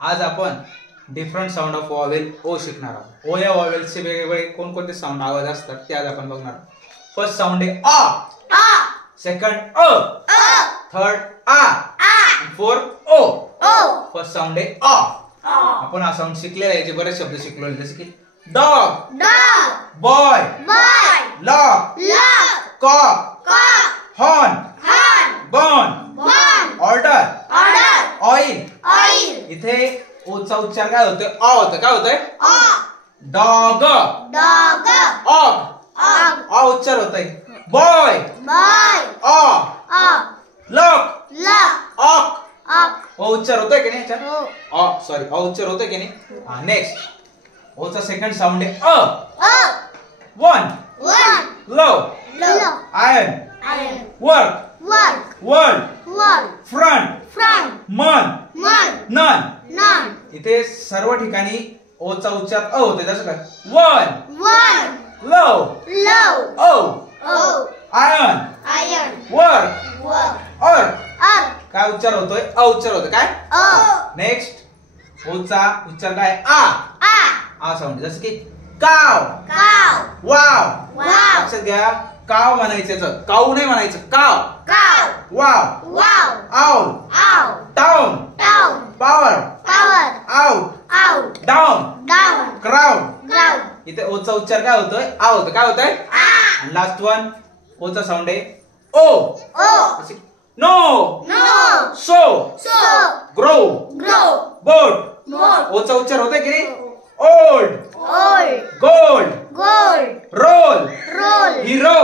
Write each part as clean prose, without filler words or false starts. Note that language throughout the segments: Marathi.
आज आपण डिफरंट साऊंड ऑफ वॉवेल ओ शिकणार आहोत। ओ या वॉवेलचे वेगवेगळे कोणकोणते साऊंड आवाज असतात ते आज आपण बघणार आहोत। फर्स्ट साऊंड आहे आ, सेकंड अ, थर्ड आ, फोर्थ ओ। फर्स्ट साऊंड आहे आ। आपण हा साऊंड शिकलेला आहे, याचे बरेच शब्द शिकलो जसे की dog, boy, lock, cock, horn, born, order, oil. इथे ओचा उच्चार काय होतोय? अ होतं। काय होतंय? डॉग, ऑग, अ उच्चार होतोय। बॉय, लॉक, ऑक, ओ उच्चार होतोय की नाही याच्यात? सॉरी, अ उच्चार होतोय की नाही? नेक्स्ट ओचा सेकंड साऊंड आहे अ। वन, लव, आयर्न, वर्क, वर्ल्ड, फ्रंट, मन, नन। इथे सर्व ठिकाणी ओचा उच्चार अ होतोय। जसं काय वन, लव, ओ, आयर्न, वर्क, अर्थ। काय उच्चार होतोय? अ उच्चार होतोय। काय? नेक्स्ट ओचा उच्चार काय? आ साऊंड। जसं की काव, वाव। लक्षात घ्या, काव म्हणायचं, काऊ नाही म्हणायचं, काव, wow, owl, town, power, out, down, crowd. इथे ओचा उच्चार काय होतोय? आ होतोय। काय होतोय? लास्ट वन ओचा साऊंड आहे ओ। नो, सो, ग्रो, बोट। ओचा उच्चार होतोय की नाही? ओल्ड, गोल्ड, रोल, हिरो,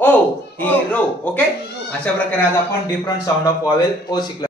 ओ, हिरो। ओके, अशा प्रकारे आज आपण डिफरंट साऊंड ऑफ वॉवेल ओ शिकलो।